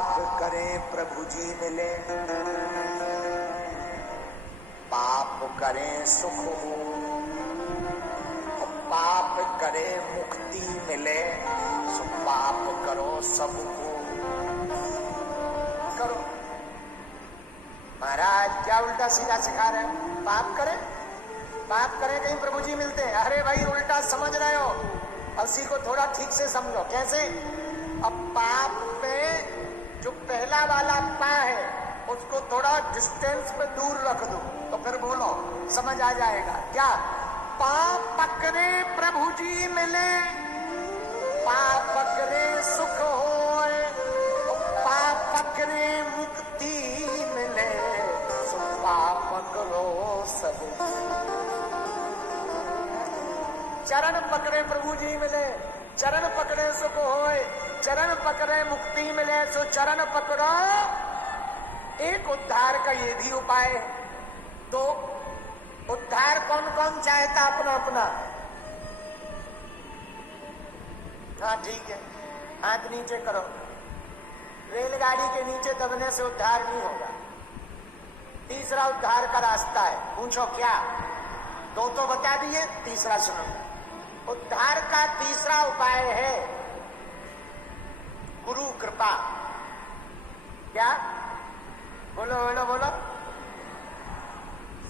करें प्रभु जी मिले, पाप करें सुख हो, पाप करे मुक्ति मिले, सो पाप करो सबको करो। महाराज क्या उल्टा सीधा सिखा रहे हो? पाप करें कहीं प्रभु जी मिलते हैं। अरे भाई उल्टा समझ रहे हो, उसी को थोड़ा ठीक से समझो। कैसे? अब पाप में जो पहला वाला पा है उसको थोड़ा डिस्टेंस पे दूर रख दो तो फिर बोलो, समझ आ जाएगा। क्या? पाप पकड़े प्रभु जी मिले, पाप पकड़े सुख होए, पाप पकड़े मुक्ति मिले, सो पाप करो सब। चरण पकड़े प्रभु जी मिले, चरण पकड़े सुख होए, चरण पकड़े मुक्ति मिले, सो चरण पकड़ो। एक उद्धार का ये भी उपाय है। तो उद्धार कौन कौन चाहता अपना अपना? हाँ ठीक है, हाथ नीचे करो। रेलगाड़ी के नीचे दबने से उद्धार नहीं होगा। तीसरा उद्धार का रास्ता है। पूछो क्या? दो तो बता दिए, तीसरा सुनो। उद्धार का तीसरा उपाय है गुरु कृपा। क्या? बोलो बोलो बोलो।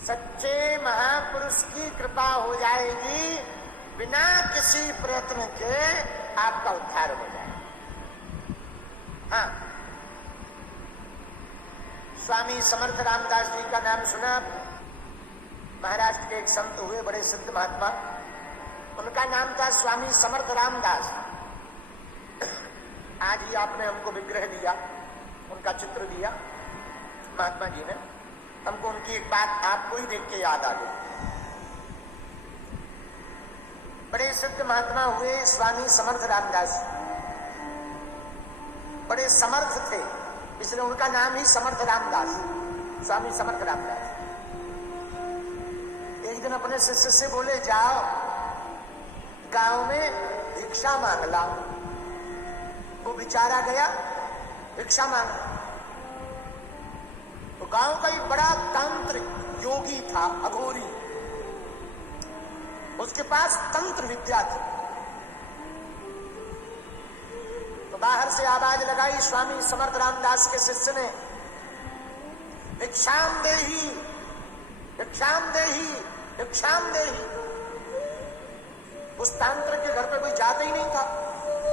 सच्चे महापुरुष की कृपा हो जाएगी, बिना किसी प्रयत्न के आपका उद्धार हो जाएगा। हाँ, स्वामी समर्थ रामदास जी का नाम सुना? महाराष्ट्र के एक संत हुए, बड़े सिद्ध महात्मा। उनका नाम था स्वामी समर्थ रामदास। आज ही आपने हमको विग्रह दिया, उनका चित्र दिया महात्मा जी ने। हमको उनकी एक बात आपको ही देख के याद आ गई। बड़े सिद्ध महात्मा हुए स्वामी समर्थ रामदास। बड़े समर्थ थे, इसलिए उनका नाम ही समर्थ रामदास, स्वामी समर्थ रामदास। एक दिन अपने शिष्य से बोले, जाओ गांव में भिक्षा मांग लाओ। वो बेचारा गया भिक्षा मांग। तो गांव का एक बड़ा तांत्रिक योगी था, अघोरी। उसके पास तंत्र विद्या थी। तो बाहर से आवाज लगाई स्वामी समर्थ रामदास के शिष्य ने, भिक्षाम देही, भिक्षाम देही, भिक्षाम देही। उस तांत्रिक के घर पे कोई जाता ही नहीं था।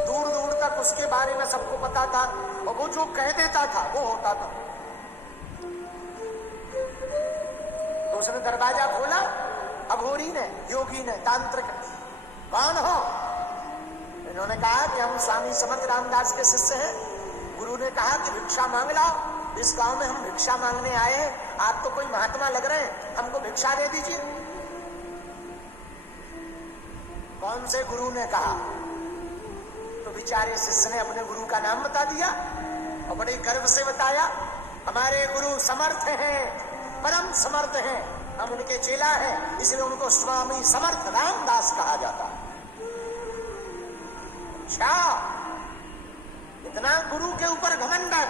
दूर दूर तक उसके बारे में सबको पता था, और वो जो कह देता था वो होता था। तो उसने दरवाजा खोला, अघोरी ने, योगी ने, तांत्रिक ने। कौन हो? इन्होंने कहा कि हम स्वामी समर्थ रामदास के शिष्य हैं। गुरु ने कहा कि भिक्षा मांग लाओ, इस गांव में हम भिक्षा मांगने आए हैं। आप तो कोई महात्मा लग रहे हैं, हमको भिक्षा दे दीजिए। कौन से गुरु ने कहा? तो बेचारे शिष्य ने अपने गुरु का नाम बता दिया और बड़े गर्व से बताया, हमारे गुरु समर्थ हैं, परम समर्थ हैं, हम उनके चेला हैं, इसलिए उनको स्वामी समर्थ रामदास कहा जाता है। अच्छा, इतना गुरु के ऊपर घमंड है।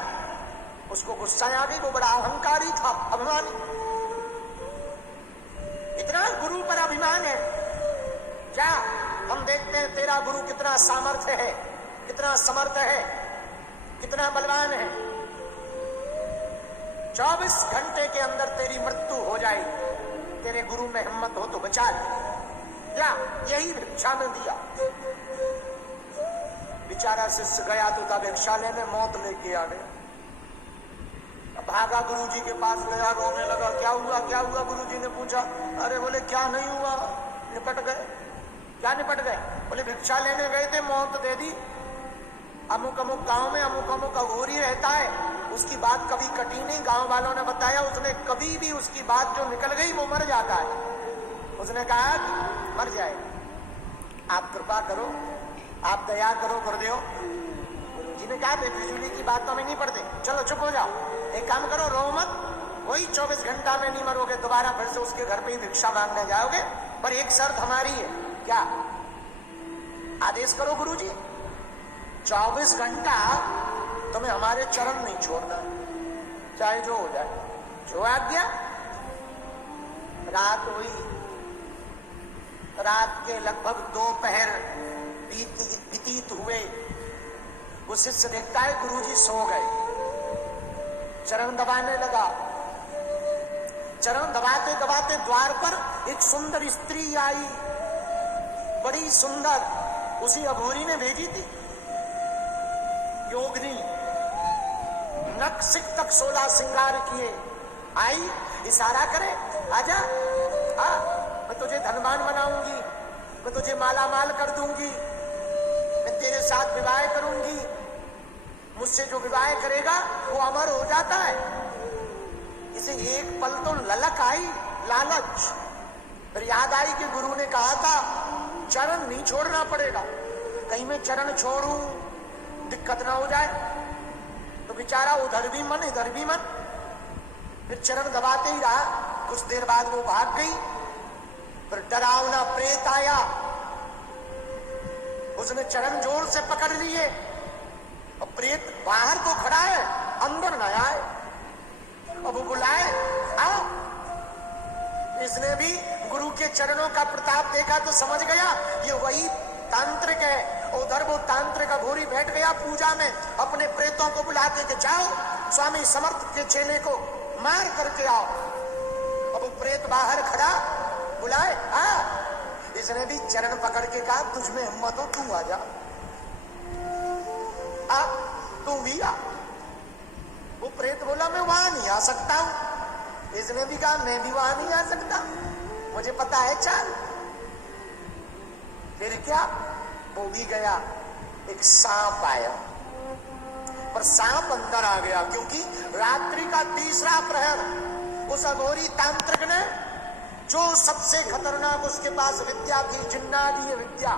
उसको गुस्सा आ गई, वो बड़ा अहंकारी था, अभिमानी। इतना गुरु पर अभिमान है। क्या? हम देखते हैं तेरा गुरु कितना सामर्थ्य है, कितना समर्थ है, कितना बलवान है। 24 घंटे के अंदर तेरी मृत्यु हो जाएगी, तेरे गुरु में हिम्मत हो तो बचा ले। क्या? यही भिक्षा में दिया। बेचारा शिष्य गया तो था भिक्षा लेने, मौत लेके आ गया। भागा गुरु जी के पास गया, रोने लगा। क्या हुआ क्या हुआ? गुरु जी ने पूछा। अरे बोले क्या नहीं हुआ, निपट गए। क्या निपट गए? बोले भिक्षा लेने गए थे, मौत दे दी। अमुक अमुक गांव में अमुक अमुक अघोरी रहता है, उसकी बात कभी कटी नहीं। गांव वालों ने बताया, उसने कभी भी उसकी बात जो निकल गई वो मर जाता है। उसने कहा मर जाए, आप कृपा करो, आप दया करो गुरुदेव। गुरु जी ने कहा फिजूली की बातों में नहीं पड़ते, चलो चुप हो जाओ। एक काम करो, रो मत, वही 24 घंटा में नहीं मरोगे, दोबारा फिर से उसके घर पे ही भिक्षा मांगने जाओगे, पर एक शर्त हमारी है। क्या? आदेश करो गुरुजी। 24 घंटा तुम्हें हमारे चरण नहीं छोड़ना, चाहे जो हो जाए, जो आज्ञा। रात हुई, रात के लगभग 2 पहर व्यतीत हुए। वो शिष्य देखता है गुरुजी सो गए, चरण दबाने लगा। चरण दबाते दबाते द्वार पर एक सुंदर स्त्री आई, बड़ी सुंदर, उसी अघोरी ने भेजी थी, योगिनी, नख सिक तक 16 श्रृंगार किए। आई, इशारा करे, आजा, आ, मैं तुझे धनवान बनाऊंगी, मैं तुझे माला माल कर दूंगी, मैं तेरे साथ विवाह करूंगी। मुझसे जो विवाह करेगा वो अमर हो जाता है। इसे एक पल तो ललक आई, लालच, फिर याद आई कि गुरु ने कहा था चरण नहीं छोड़ना पड़ेगा, कहीं मैं चरण छोड़ूं दिक्कत ना हो जाए। तो बेचारा उधर भी मन इधर भी मन, फिर चरण दबाते ही रहा। कुछ देर बाद वो भाग गई, फिर डरावना प्रेत आया, उसने चरण जोर से पकड़ लिए और प्रेत बाहर तो खड़ा है, अंदर न आए। अब वो बुलाए, आओ। इसने भी गुरु के चरणों का प्रताप देखा तो समझ गया ये वही तांत्रिक है। उधर वो तांत्रिक अघोरी बैठ गया पूजा में, अपने प्रेतों को बुलाते कि जाओ स्वामी समर्थ के चेले को मार करके आओ। अब वो प्रेत बाहर खड़ा, बुलाए, आ। इसने भी चरण पकड़ के कहा तुझ में हिम्मत हो तू आ जा, आ, तू भी आ। वो प्रेत बोला मैं वहां नहीं आ सकता हूं। इसने भी कहा मैं भी वहां नहीं आ सकता, मुझे पता है चाल। फिर क्या, वो भी गया। एक सांप आया, पर सांप अंदर आ गया, क्योंकि रात्रि का 3रा प्रहर उस अघोरी तांत्रिक ने जो सबसे खतरनाक उसके पास विद्या थी, जिन्नादीय विद्या,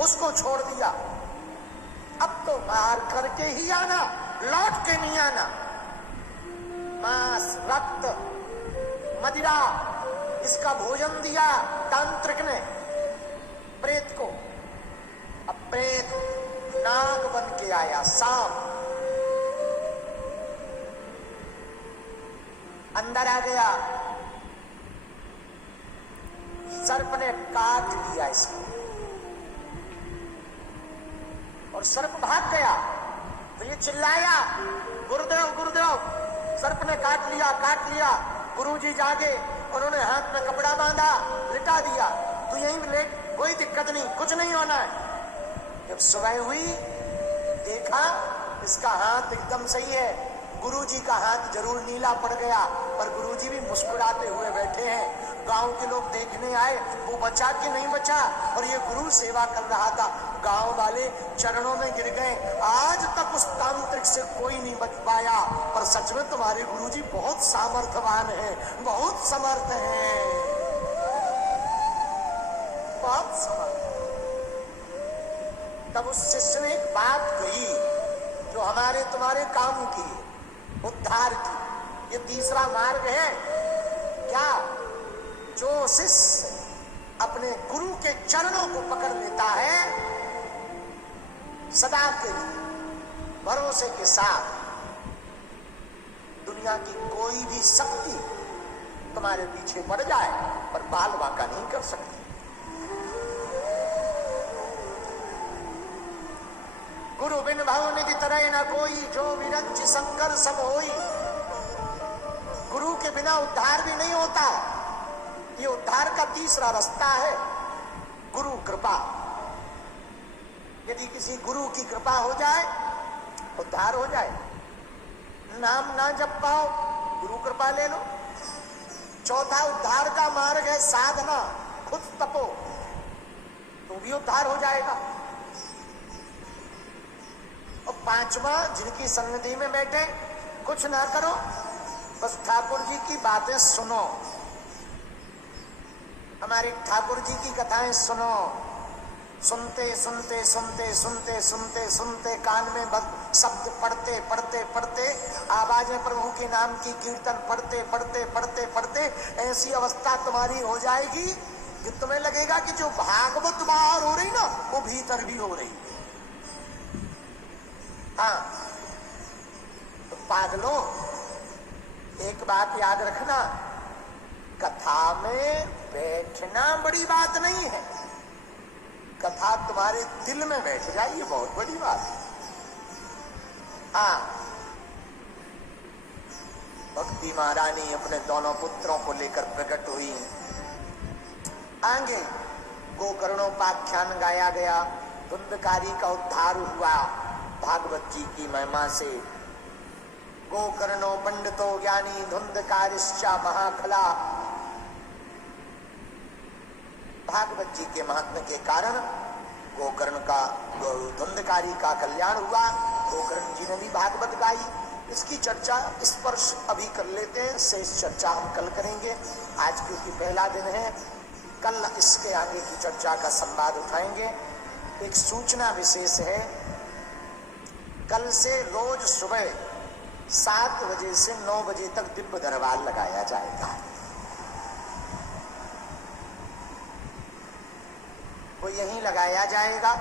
उसको छोड़ दिया। अब तो मार करके ही आना, लौट के नहीं आना। मांस, रक्त, मदिरा, इसका भोजन दिया तांत्रिक ने प्रेत को। अब प्रेत नाग बन के आया, सांप अंदर आ गया। सर्प ने काट लिया इसको और सर्प भाग गया। तो ये चिल्लाया गुरुदेव गुरुदेव, सर्प ने काट लिया काट लिया। गुरुजी जागे, उन्होंने हाथ में कपड़ा बांधा, लिटा दिया। तो यहीं लेट, कोई दिक्कत नहीं, कुछ नहीं होना है। जब सुबह हुई देखा इसका हाथ एकदम सही है। गुरुजी का हाथ जरूर नीला पड़ गया, पर गुरुजी भी मुस्कुराते हुए बैठे हैं। गांव के लोग देखने आए, वो बचा कि नहीं बचा, और ये गुरु सेवा कर रहा था। गांव वाले चरणों में गिर गए। आज तक उस तांत्रिक से कोई नहीं बच पाया, पर सच में तुम्हारे गुरुजी बहुत सामर्थ्यवान हैं, बहुत समर्थ हैं, बहुत समर्थ। तब उस शिष्य ने एक बात कही जो हमारे तुम्हारे काम की, उद्धार की। ये 3रा मार्ग है क्या? जो शिष्य अपने गुरु के चरणों को पकड़ लेता है सदा के लिए भरोसे के साथ, दुनिया की कोई भी शक्ति तुम्हारे पीछे पड़ जाए पर बाल बांका नहीं कर सकती। गुरु बिन भाव निधि तरह न कोई, जो विरंच शंकर सब होई। गुरु के बिना उद्धार भी नहीं होता। ये उद्धार का 3रा रास्ता है, गुरु कृपा। यदि किसी गुरु की कृपा हो जाए उद्धार हो जाए। नाम ना जप पाओ, गुरु कृपा ले लो। 4था उद्धार का मार्ग है साधना, खुद तपो, तो भी उद्धार हो जाएगा। और 5वां, जिनकी सन्निधि में बैठे कुछ ना करो, बस ठाकुर जी की बातें सुनो, हमारे ठाकुर जी की कथाएं सुनो। सुनते सुनते सुनते सुनते सुनते सुनते कान में शब्द पढ़ते पढ़ते पढ़ते, आवाजें प्रभु के नाम की कीर्तन पढ़ते पढ़ते पढ़ते पढ़ते ऐसी अवस्था तुम्हारी हो जाएगी कि तुम्हें लगेगा कि जो भागवत बाहर हो रही ना, वो भीतर भी हो रही। हाँ, पागलो, एक बात याद रखना, कथा में बैठना बड़ी बात नहीं है, कथा तुम्हारे दिल में बैठ जाए ये बहुत बड़ी बात है। हाँ, भक्ति महारानी अपने दोनों पुत्रों को लेकर प्रकट हुई। आगे गोकर्णोपाख्यान गाया गया, धुंधकारी का उद्धार हुआ भागवत जी की महिमा से। गोकर्णो पंडितो ज्ञानी धुंधकारिश्चा महाखला, भागवत जी के महात्म्य के कारण गोकर्ण का धुंधकारी का कल्याण हुआ। गोकर्ण जी ने भी भागवत गाई, इसकी चर्चा स्पर्श अभी कर लेते हैं, शेष चर्चा हम कल करेंगे। आज क्योंकि पहला दिन है, कल इसके आगे की चर्चा का संवाद उठाएंगे। एक सूचना विशेष है, कल से रोज सुबह 7 बजे से 9 बजे तक दिव्य दरबार लगाया जाएगा। वो यहीं लगाया जाएगा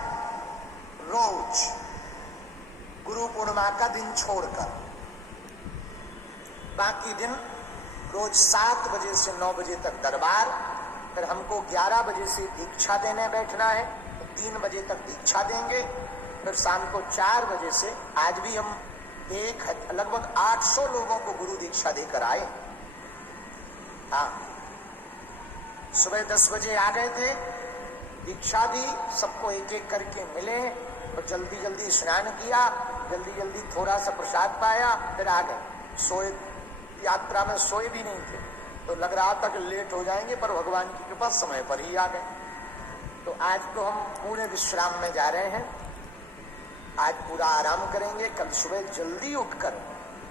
रोज, गुरु पूर्णिमा का दिन छोड़कर। बाकी दिन रोज 7 बजे से 9 बजे तक दरबार, फिर हमको 11 बजे से दीक्षा देने बैठना है, 3 बजे तक दीक्षा देंगे, फिर शाम को 4 बजे से, आज भी हम लगभग 800 लोगों को गुरु दीक्षा देकर आए। हाँ, सुबह 10 बजे आ गए थे, दीक्षा दी, सबको एक एक करके मिले और जल्दी जल्दी स्नान किया, जल्दी जल्दी थोड़ा सा प्रसाद पाया, फिर आ गए। सोए, यात्रा में सोए भी नहीं थे, तो लग रहा था कि लेट हो जाएंगे, पर भगवान की कृपा समय पर ही आ गए। तो आज तो हम पूरे विश्राम में जा रहे हैं, आज पूरा आराम करेंगे। कल सुबह जल्दी उठकर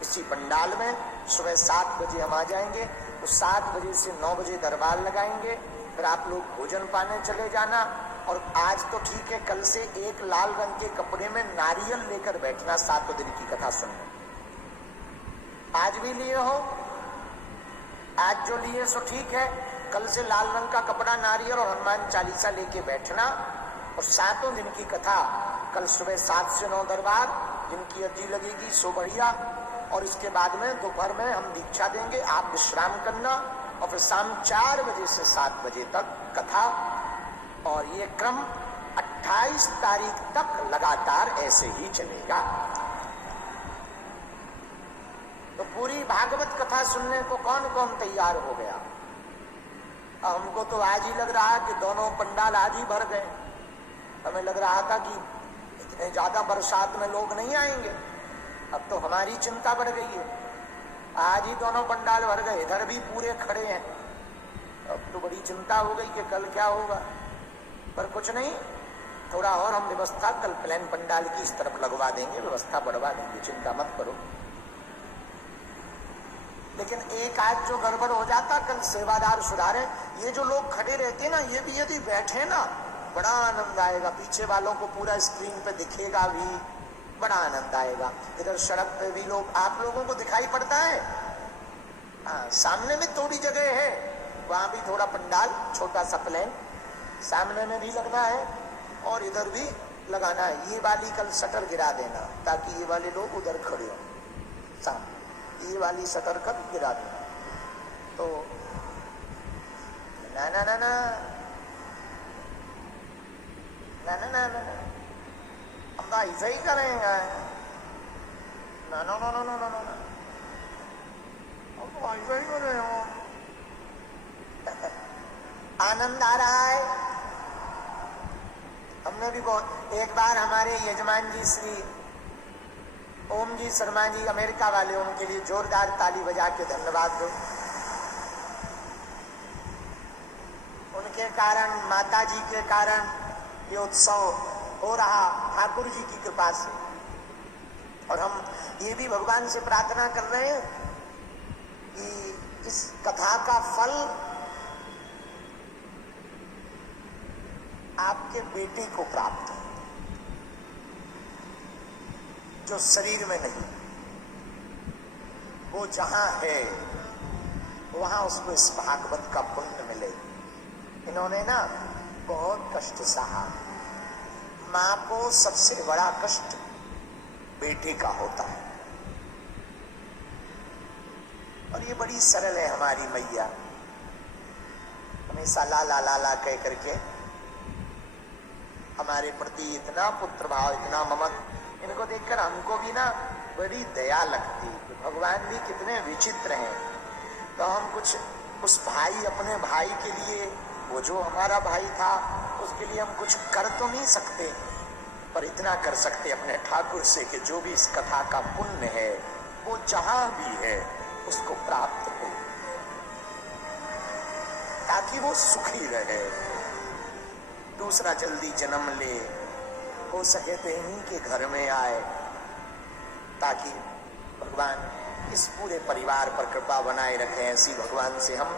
इसी पंडाल में सुबह 7 बजे हम आ जाएंगे, तो 7 बजे से 9 बजे दरबार लगाएंगे, फिर आप लोग भोजन पाने चले जाना। और आज तो ठीक है, कल से एक लाल रंग के कपड़े में नारियल लेकर बैठना 7 दिन की कथा सुनने। आज भी लिए हो, आज जो लिए सो ठीक है, कल से लाल रंग का कपड़ा, नारियल और हनुमान चालीसा लेके बैठना। और 7 दिन की कथा कल सुबह 7 से 9 दरबार, जिनकी अर्जी लगेगी सो बढ़िया। और इसके बाद में दोपहर में हम दीक्षा देंगे, आप विश्राम करना, और फिर शाम 4 बजे से 7 बजे तक कथा। और ये क्रम 28 तारीख तक लगातार ऐसे ही चलेगा। तो पूरी भागवत कथा सुनने को कौन कौन तैयार हो गया? हमको तो आज ही लग रहा है कि दोनों पंडाल आज ही भर गए। हमें लग रहा था कि इतने ज्यादा बरसात में लोग नहीं आएंगे, अब तो हमारी चिंता बढ़ गई है। आज ही दोनों पंडाल भर गए, इधर भी पूरे खड़े हैं। अब तो बड़ी चिंता हो गई कि कल क्या होगा, पर कुछ नहीं, थोड़ा और हम व्यवस्था कल प्लान पंडाल की इस तरफ लगवा देंगे, व्यवस्था बढ़वा देंगे, चिंता मत करो। लेकिन एक आज जो गड़बड़ हो जाता, कल सेवादार सुधारे। ये जो लोग खड़े रहते ना, ये भी यदि बैठे ना, बड़ा आनंद आएगा, पीछे वालों को पूरा स्क्रीन पे दिखेगा भी, बड़ा आनंद आएगा। इधर सड़क पे भी लोग, आप लोगों को दिखाई पड़ता है। हाँ, सामने में थोड़ी जगह है, वहां भी थोड़ा पंडाल, छोटा सा प्लेन सामने में भी लगना है, और इधर भी लगाना है। ये वाली कल शटर गिरा देना, ताकि ये वाले लोग उधर खड़े हो, सामने ये वाली शटर कल गिरा देना। तो ना ना ना ना ना ना ना ना, हम तो ऐसे ही करेंगे। ना ना ना ना ना ना ना, हम तो ऐसे ही कर रहे हो। आनंद आ रहा है। हमने भी बहुत, एक बार हमारे यजमान जी श्री ओम जी शर्मा जी, अमेरिका वाले, उनके लिए जोरदार ताली बजा के धन्यवाद दो। उनके कारण, माता जी के कारण ये उत्सव हो रहा, ठाकुर जी की कृपा से। और हम ये भी भगवान से प्रार्थना कर रहे हैं कि इस कथा का फल आपके बेटे को प्राप्त हो, जो शरीर में नहीं, वो जहां है वहां उसको इस भागवत का पुण्य मिले। इन्होंने ना बहुत कष्ट सहा। मां को सबसे बड़ा कष्ट बेटे का होता है। और ये बड़ी सरल है हमारी मैया, हमेशा ला ला ला ला कह करके हमारे प्रति इतना पुत्र भाव, इतना ममत्व, इनको देखकर हमको भी ना बड़ी दया लगती। भगवान भी कितने विचित्र हैं। तो हम कुछ उस भाई, अपने भाई के लिए, वो जो हमारा भाई था उसके लिए हम कुछ कर तो नहीं सकते, पर इतना कर सकते अपने ठाकुर से कि जो भी इस कथा का पुण्य है वो जहां भी है उसको प्राप्त हो, ताकि वो सुखी रहे, दूसरा जल्दी जन्म ले, हो सके तो इन्हीं के घर में आए, ताकि भगवान इस पूरे परिवार पर कृपा बनाए रखें। ऐसी भगवान से हम